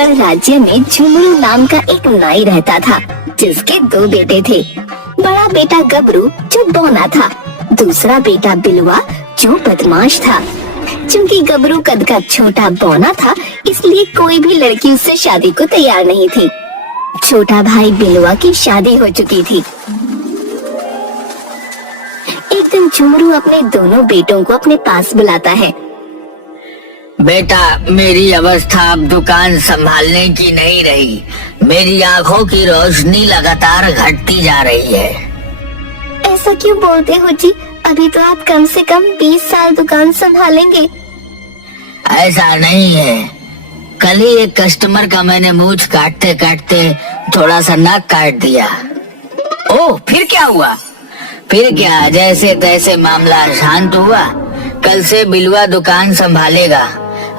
जंगल राज्य में झुमरू नाम का एक नाई रहता था, जिसके 2 बेटे थे। बड़ा बेटा गबरू जो बौना था, दूसरा बेटा बिलवा जो बदमाश था। चूंकि गबरू कद का छोटा बौना था, इसलिए कोई भी लड़की उससे शादी को तैयार नहीं थी। छोटा भाई बिलवा की शादी हो चुकी थी। एक दिन झुमरू अपने दोनों बेटों को अपने पास बुलाता है। बेटा, मेरी अवस्था अब दुकान संभालने की नहीं रही। मेरी आंखों की रोशनी लगातार घटती जा रही है। ऐसा क्यों बोलते हो जी? अभी तो आप कम से कम 20 साल दुकान संभालेंगे। ऐसा नहीं है। कल ही एक कस्टमर का मैंने मूंछ काटते काटते थोड़ा सा नाक काट दिया। ओह, फिर क्या हुआ? फिर क्या, जैसे तैसे मामला शांत हुआ। कल से बिलवा दुकान संभालेगा।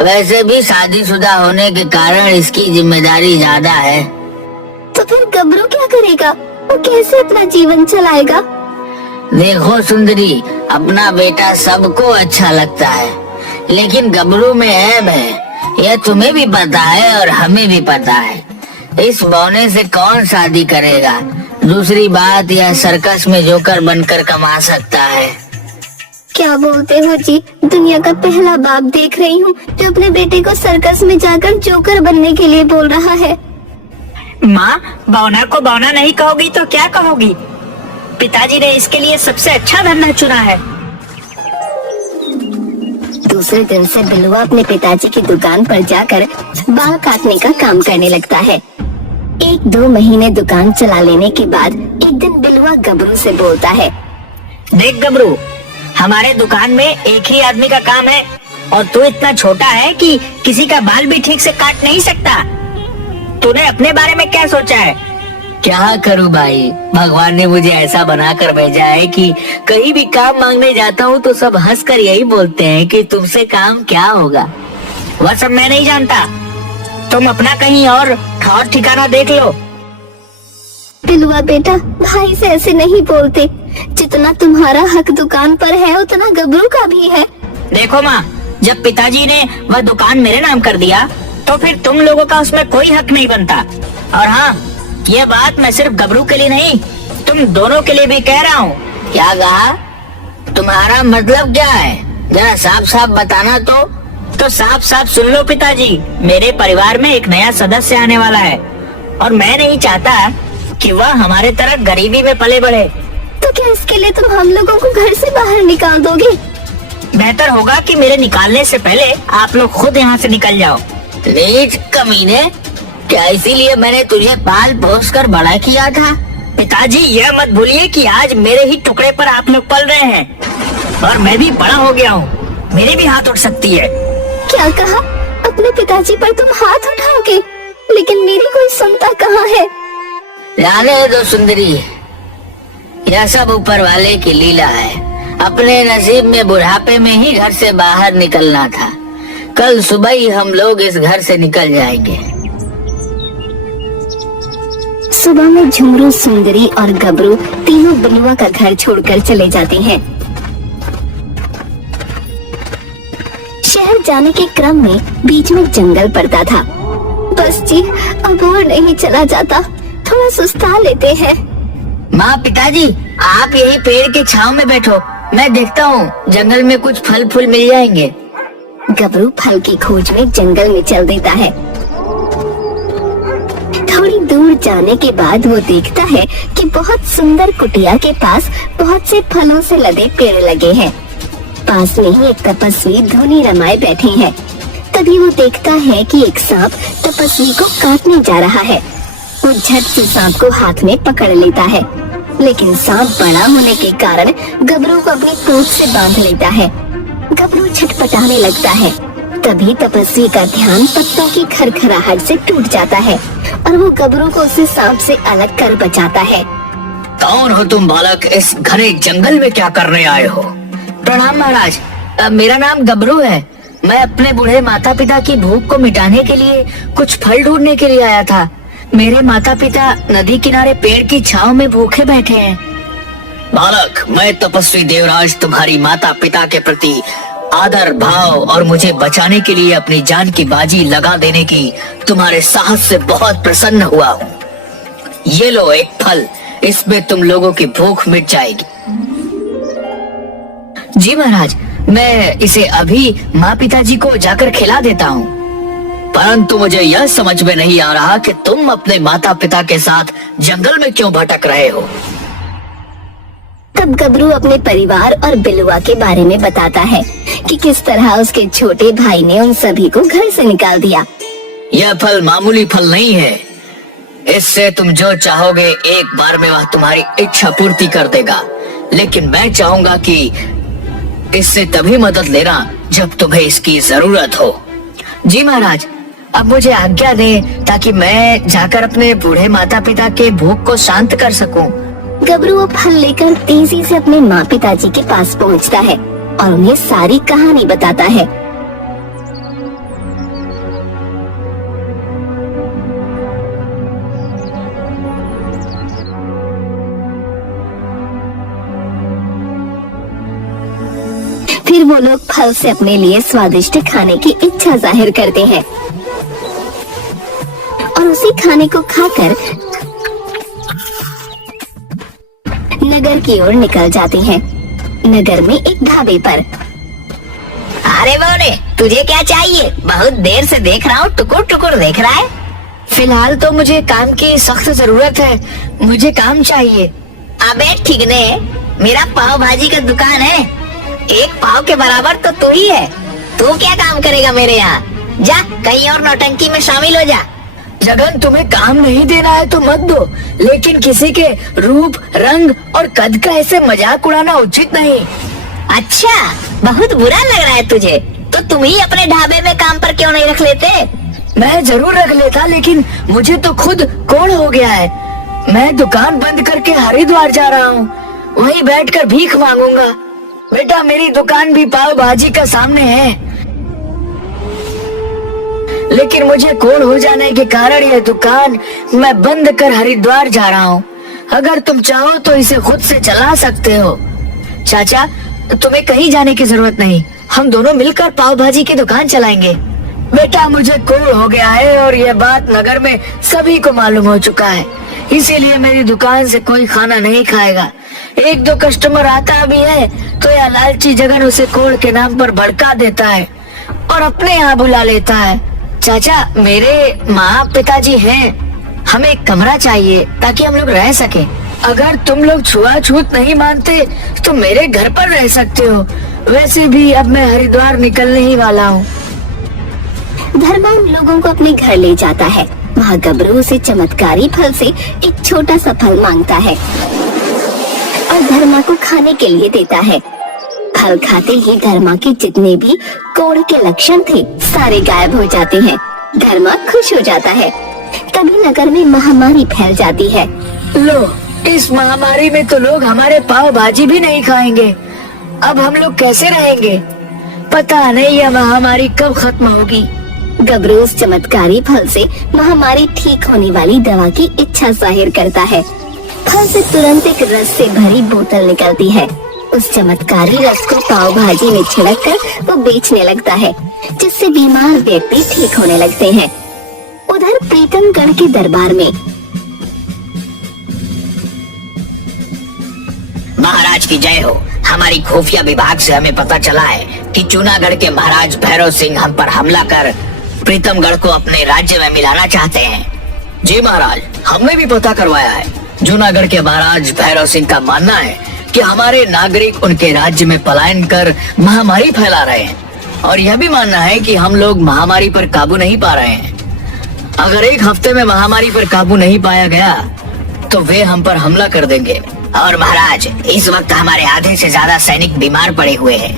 वैसे भी शादीशुदा होने के कारण इसकी जिम्मेदारी ज्यादा है। तो फिर गबरू क्या करेगा? वो कैसे अपना जीवन चलाएगा? देखो सुंदरी, अपना बेटा सबको अच्छा लगता है, लेकिन गबरू में ऐब है। यह तुम्हें भी पता है और हमें भी पता है। इस बौने से कौन शादी करेगा? दूसरी बात, यह सर्कस में जोकर बनकर कमा सकता है। क्या बोलते हो जी? दुनिया का पहला बाप देख रही हूँ जो अपने बेटे को सर्कस में जाकर जोकर बनने के लिए बोल रहा है। माँ, बौना को बौना नहीं कहोगी तो क्या कहोगी? पिताजी ने इसके लिए सबसे अच्छा धंधा चुना है। दूसरे दिन से बिलवा अपने पिताजी की दुकान पर जाकर बाल काटने का काम करने लगता है। 1-2 महीने दुकान चला लेने के बाद एक दिन बिलवा गबरू से बोलता है। देख गबरू, हमारे दुकान में एक ही आदमी का काम है और तू इतना छोटा है कि किसी का बाल भी ठीक से काट नहीं सकता। तूने अपने बारे में क्या सोचा है? क्या करूं भाई, भगवान ने मुझे ऐसा बनाकर भेजा है कि कहीं भी काम मांगने जाता हूं तो सब हंसकर यही बोलते हैं कि तुमसे काम क्या होगा। वह सब मैं नहीं जानता। तुम अपना कहीं और ठौर ठिकाना देख लो। बिलवा बेटा, भाई से ऐसे नहीं बोलते। जितना तुम्हारा हक दुकान पर है उतना गबरू का भी है। देखो माँ, जब पिताजी ने वह दुकान मेरे नाम कर दिया तो फिर तुम लोगों का उसमें कोई हक नहीं बनता। और हाँ, यह बात मैं सिर्फ गबरू के लिए नहीं, तुम दोनों के लिए भी कह रहा हूँ। क्या कहा? तुम्हारा मतलब क्या है? जरा साफ साफ बताना तो साफ साफ सुन लो पिताजी, मेरे परिवार में एक नया सदस्य आने वाला है और मैं नहीं चाहता कि वह हमारे तरह गरीबी में पले बढ़े। तो क्या इसके लिए तुम हम लोगों को घर से बाहर निकाल दोगे? बेहतर होगा कि मेरे निकालने से पहले आप लोग खुद यहाँ से निकल जाओ। नीच कमीने, क्या इसीलिए मैंने तुझे पाल पोस कर बड़ा किया था? पिताजी, यह मत भूलिए कि आज मेरे ही टुकड़े पर आप लोग पल रहे हैं और मैं भी बड़ा हो गया हूँ। मेरे भी हाथ उठ सकती है। क्या कहा? अपने पिताजी पर तुम हाथ उठाओगे? लेकिन मेरी कोई सुनता कहाँ है? जाने दो सुंदरी, यह सब ऊपर वाले की लीला है। अपने नसीब में बुढ़ापे में ही घर से बाहर निकलना था। कल सुबह ही हम लोग इस घर से निकल जाएंगे। सुबह में झुमरू, सुंदरी और गबरू तीनों बिलवा का घर छोड़कर चले जाते हैं। शहर जाने के क्रम में बीच में जंगल पड़ता था। बस जी, अब और नहीं चला जाता, थोड़ा सुस्ता लेते हैं। माँ, पिताजी, आप यही पेड़ के छांव में बैठो, मैं देखता हूँ जंगल में कुछ फल फूल मिल जाएंगे। गबरू फल की खोज में जंगल में चल देता है। थोड़ी दूर जाने के बाद वो देखता है कि बहुत सुंदर कुटिया के पास बहुत से फलों से लदे पेड़ लगे हैं। पास में ही एक तपस्वी धुनी रमाए बैठे हैं। तभी वो देखता है कि एक सांप तपस्वी को काटने जा रहा है। वो झट से सांप को हाथ में पकड़ लेता है, लेकिन सांप बड़ा होने के कारण गबरू को अपनी पूंछ से बांध लेता है। गबरू छटपटाने लगता है। तभी तपस्वी का ध्यान पत्तों की खरखराहट से टूट जाता है और वो गबरू को उसे सांप से अलग कर बचाता है। कौन हो तुम बालक? इस घने जंगल में क्या करने आए हो? प्रणाम महाराज, मेरा नाम गबरू है। मैं अपने बूढ़े माता पिता की भूख को मिटाने के लिए कुछ फल ढूंढने के लिए आया था। मेरे माता पिता नदी किनारे पेड़ की छांव में भूखे बैठे हैं। बालक, मैं तपस्वी देवराज तुम्हारी माता पिता के प्रति आदर भाव और मुझे बचाने के लिए अपनी जान की बाजी लगा देने की तुम्हारे साहस से बहुत प्रसन्न हुआ हूँ। ये लो एक फल, इसमें तुम लोगों की भूख मिट जाएगी। जी महाराज, मैं इसे अभी माँ पिताजी को जाकर खिला देता हूँ, परंतु मुझे यह समझ में नहीं आ रहा कि तुम अपने माता पिता के साथ जंगल में क्यों भटक रहे हो। तब गबरू अपने परिवार और बिलुआ के बारे में बताता है कि किस तरह उसके छोटे भाई ने उन सभी को घर से निकाल दिया। यह फल मामूली फल नहीं है, इससे तुम जो चाहोगे एक बार में वह तुम्हारी इच्छा पूर्ति कर देगा, लेकिन मैं चाहूंगा कि इससे तभी मदद लेना जब तुम्हें इसकी जरूरत हो। जी महाराज, अब मुझे आज्ञा दें ताकि मैं जाकर अपने बूढ़े माता पिता के भूख को शांत कर सकूं। गबरू वो फल लेकर तेजी से अपने माँ पिताजी के पास पहुँचता है और उन्हें सारी कहानी बताता है। फिर वो लोग फल से अपने लिए स्वादिष्ट खाने की इच्छा जाहिर करते हैं और उसी खाने को खाकर नगर की ओर निकल जाते हैं। नगर में एक ढाबे पर। अरे बोले, तुझे क्या चाहिए? बहुत देर से देख रहा हूँ, टुकुर टुकुर देख रहा है। फिलहाल तो मुझे काम की सख्त जरूरत है, मुझे काम चाहिए। अबे ठीक ने, मेरा पाव भाजी का दुकान है, एक पाव के बराबर तो तू ही है। तू क्या काम करेगा मेरे यहाँ? जा कहीं और नौटंकी में शामिल हो जा। जगन, तुम्हें काम नहीं देना है तो मत दो, लेकिन किसी के रूप रंग और कद का ऐसे मजाक उड़ाना उचित नहीं। अच्छा, बहुत बुरा लग रहा है तुझे? तो तुम ही अपने ढाबे में काम पर क्यों नहीं रख लेते? मैं जरूर रख लेता, लेकिन मुझे तो खुद कोढ़ हो गया है। मैं दुकान बंद करके हरिद्वार जा रहा हूँ, वहीं बैठकर भीख मांगूंगा। बेटा, मेरी दुकान भी पाव भाजी का सामने है, लेकिन मुझे कोढ़ हो जाने के कारण यह दुकान मैं बंद कर हरिद्वार जा रहा हूँ। अगर तुम चाहो तो इसे खुद से चला सकते हो। चाचा, तुम्हें कहीं जाने की जरूरत नहीं, हम दोनों मिलकर पाव भाजी की दुकान चलाएंगे। बेटा, मुझे कोढ़ हो गया है और यह बात नगर में सभी को मालूम हो चुका है, इसीलिए मेरी दुकान से कोई खाना नहीं खाएगा। एक दो कस्टमर आता भी है तो यह लालची जगन उसे कोढ़ के नाम पर भड़का देता है और अपने यहाँ बुला लेता है। चाचा, मेरे माँ पिताजी हैं, हमें एक कमरा चाहिए ताकि हम लोग रह सके। अगर तुम लोग छुआछूत नहीं मानते तो मेरे घर पर रह सकते हो, वैसे भी अब मैं हरिद्वार निकलने ही वाला हूँ। धर्मा उन लोगों को अपने घर ले जाता है। वहाँ गबरू उसे चमत्कारी फल से एक छोटा सा फल मांगता है और धर्मा को खाने के लिए देता है। फल खाते ही धर्मा के जितने भी कोढ़ के लक्षण थे सारे गायब हो जाते हैं। धर्मा खुश हो जाता है। तभी नगर में महामारी फैल जाती है। लो, इस महामारी में तो लोग हमारे पाव भाजी भी नहीं खाएंगे। अब हम लोग कैसे रहेंगे? पता नहीं यह महामारी कब खत्म होगी। गबरू उस चमत्कारी फल से महामारी ठीक होने वाली दवा की इच्छा जाहिर करता है। फल से तुरंत एक रस से भरी बोतल निकलती है। उस चमत्कारी रस को पाव भाजी में छिड़क कर वो बेचने लगता है, जिससे बीमार व्यक्ति ठीक होने लगते हैं। उधर प्रीतमगढ़ के दरबार में महाराज की जय हो। हमारी खुफिया विभाग से हमें पता चला है कि जूनागढ़ के महाराज भैरव सिंह हम पर हमला कर प्रीतमगढ़ को अपने राज्य में मिलाना चाहते हैं। जी महाराज, हमने भी पता करवाया है। जूनागढ़ के महाराज भैरव सिंह का मानना है कि हमारे नागरिक उनके राज्य में पलायन कर महामारी फैला रहे हैं, और यह भी मानना है कि हम लोग महामारी पर काबू नहीं पा रहे हैं। अगर एक हफ्ते में महामारी पर काबू नहीं पाया गया तो वे हम पर हमला कर देंगे। और महाराज, इस वक्त हमारे आधे से ज्यादा सैनिक बीमार पड़े हुए हैं।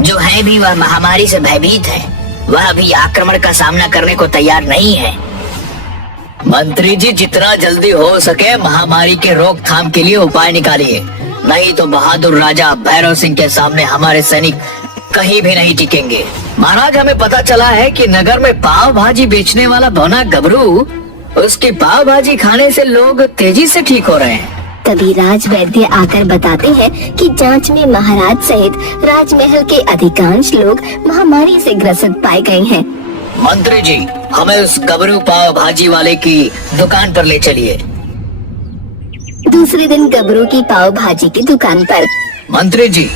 जो है भी वह महामारी से भयभीत है, वह भी आक्रमण का सामना करने को तैयार नहीं है। मंत्री जी, जितना जल्दी हो सके महामारी के रोकथाम के लिए उपाय निकालिए, नहीं तो बहादुर राजा भैरव सिंह के सामने हमारे सैनिक कहीं भी नहीं टिकेंगे। महाराज, हमें पता चला है कि नगर में पाव भाजी बेचने वाला भोना गबरू, उसकी पाव भाजी खाने से लोग तेजी से ठीक हो रहे हैं। तभी राज वैद्य आकर बताते हैं कि जांच में महाराज सहित राजमहल के अधिकांश लोग महामारी से ग्रसित पाए गए हैं। मंत्री जी, हमें उस गबरू पाव भाजी वाले की दुकान पर ले चलिए। दूसरे दिन गबरू की पाव भाजी की दुकान पर। मंत्री जी,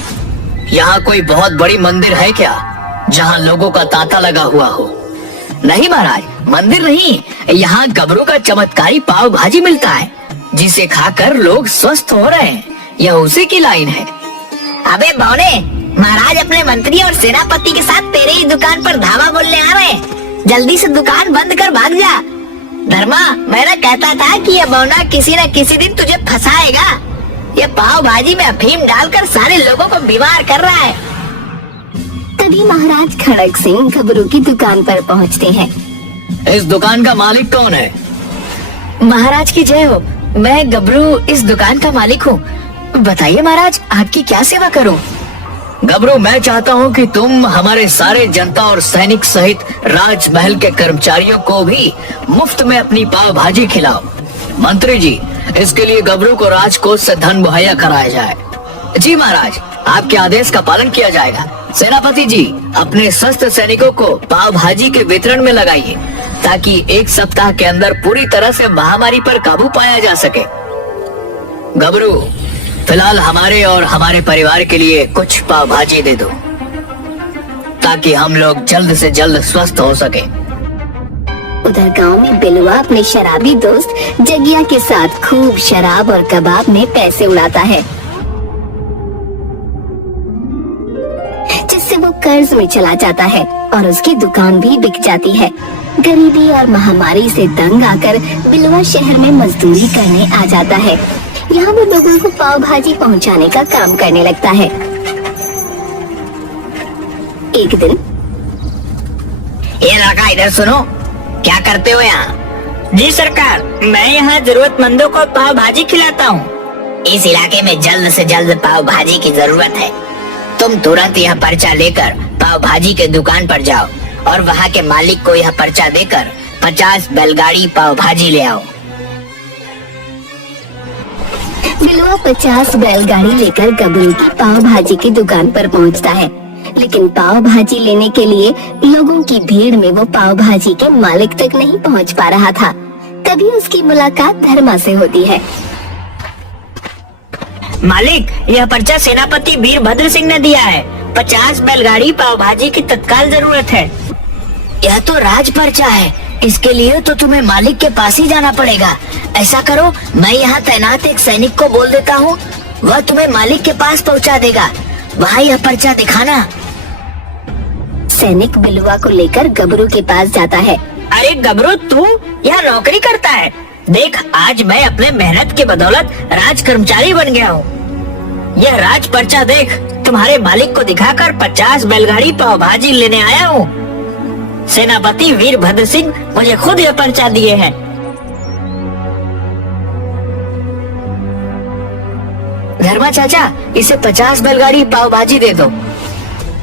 यहाँ कोई बहुत बड़ी मंदिर है क्या, जहाँ लोगों का तांता लगा हुआ हो? नहीं महाराज, मंदिर नहीं, यहाँ गबरू का चमत्कारी पाव भाजी मिलता है, जिसे खाकर लोग स्वस्थ हो रहे हैं। यह उसी की लाइन है। अबे बौने, महाराज अपने मंत्री और सेनापति के साथ तेरे ही दुकान पर धावा बोलने आ रहे हैं। जल्दी से दुकान बंद कर भाग जा। धर्मा, मैं ना कहता था कि यह बौना किसी न किसी दिन तुझे फंसाएगा। ये पाव भाजी में अफीम डालकर सारे लोगों को बीमार कर रहा है। तभी महाराज खड़क सिंह गबरू की दुकान पर पहुंचते हैं। इस दुकान का मालिक कौन है? महाराज की जय हो, मैं गबरू इस दुकान का मालिक हूँ। बताइए महाराज, आपकी क्या सेवा करूँ? गबरू, मैं चाहता हूँ कि तुम हमारे सारे जनता और सैनिक सहित राजमहल के कर्मचारियों को भी मुफ्त में अपनी पाव भाजी खिलाओ। मंत्री जी, इसके लिए गबरू को राजकोष से धन मुहैया कराया जाए। जी महाराज, आपके आदेश का पालन किया जाएगा। सेनापति जी, अपने स्वस्थ सैनिकों को पाव भाजी के वितरण में लगाइए, ताकि एक सप्ताह के अंदर पूरी तरह से महामारी पर काबू पाया जा सके। गबरू, फिलहाल हमारे और हमारे परिवार के लिए कुछ पाव भाजी दे दो, ताकि हम लोग जल्द से जल्द स्वस्थ हो सके। उधर गांव में बिलुआ अपने शराबी दोस्त जगिया के साथ खूब शराब और कबाब में पैसे उड़ाता है, जिससे वो कर्ज में चला जाता है और उसकी दुकान भी बिक जाती है। गरीबी और महामारी से तंग आकर बिलुआ शहर में मजदूरी करने आ जाता है। यहाँ वो लोगों को पाव भाजी पहुँचाने का काम करने लगता है। एक दिन, ये लड़का इधर सुनो, क्या करते हो यहाँ? जी सरकार, मैं यहाँ जरूरतमंदों को पाव भाजी खिलाता हूँ। इस इलाके में जल्द से जल्द पाव भाजी की जरूरत है। तुम तुरंत यह पर्चा लेकर पाव भाजी के दुकान पर जाओ और वहाँ के मालिक को यह पर्चा देकर 50 बैलगाड़ी पाव भाजी ले आओ। बिलुआ 50 बैलगाड़ी लेकर गबरू की पाव भाजी की दुकान पर पहुंचता है, लेकिन पाव भाजी लेने के लिए लोगों की भीड़ में वो पाव भाजी के मालिक तक नहीं पहुंच पा रहा था। तभी उसकी मुलाकात धर्मा से होती है। मालिक, यह पर्चा सेनापति वीरभद्र सिंह ने दिया है। 50 बैलगाड़ी पाव भाजी की तत्काल जरूरत है। यह तो राज पर्चा है, इसके लिए तो तुम्हें मालिक के पास ही जाना पड़ेगा। ऐसा करो, मैं यहाँ तैनात एक सैनिक को बोल देता हूँ, वह तुम्हें मालिक के पास पहुँचा देगा। वहाँ यह पर्चा दिखाना। सैनिक बिलुआ को लेकर गबरू के पास जाता है। अरे गबरू, तू यहाँ नौकरी करता है? देख, आज मैं अपने मेहनत की बदौलत राज कर्मचारी बन गया हूँ। यह राज पर्चा देख, तुम्हारे मालिक को दिखाकर 50 बैलगाड़ी पाव भाजी लेने आया हूँ। सेनापति वीरभद्र सिंह मुझे खुद यह पर्चा दिए हैं। धर्मा चाचा, इसे 50 बैलगाड़ी पाव भाजी दे दो।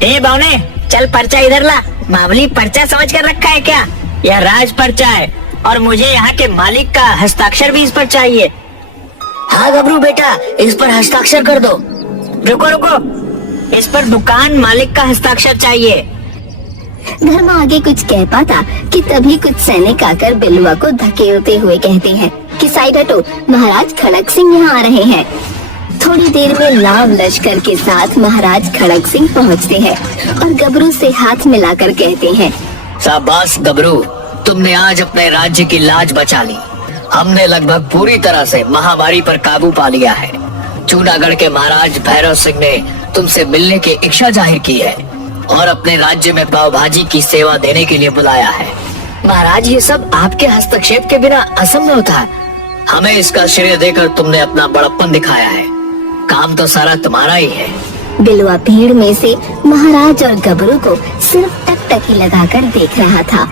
ए बौने, चल पर्चा इधर ला। मामूली पर्चा समझ कर रखा है क्या? यह राज पर्चा है और मुझे यहाँ के मालिक का हस्ताक्षर भी इस पर चाहिए। हाँ गबरू बेटा, इस पर हस्ताक्षर कर दो। रुको रुको, इस पर दुकान मालिक का हस्ताक्षर चाहिए। धर्मा आगे कुछ कह पाता कि तभी कुछ सैनिक आकर बिलुआ को धकेलते हुए कहते हैं कि साइड हटो, महाराज खड़क सिंह यहाँ आ रहे हैं। थोड़ी देर में लाव लश्कर के साथ महाराज खड़क सिंह पहुँचते हैं और गबरू से हाथ मिलाकर कहते हैं, शाबाश गबरू, तुमने आज अपने राज्य की लाज बचा ली। हमने लगभग पूरी तरह से महामारी पर काबू पा लिया है। जूनागढ़ के महाराज भैरव सिंह ने तुमसे मिलने की इच्छा जाहिर की है और अपने राज्य में पाव भाजी की सेवा देने के लिए बुलाया है। महाराज, ये सब आपके हस्तक्षेप के बिना असंभव था। हमें इसका श्रेय देकर तुमने अपना बड़प्पन दिखाया है। काम तो सारा तुम्हारा ही है। बिलुआ भीड़ में से महाराज और गबरू को सिर्फ टकटकी लगाकर देख रहा था।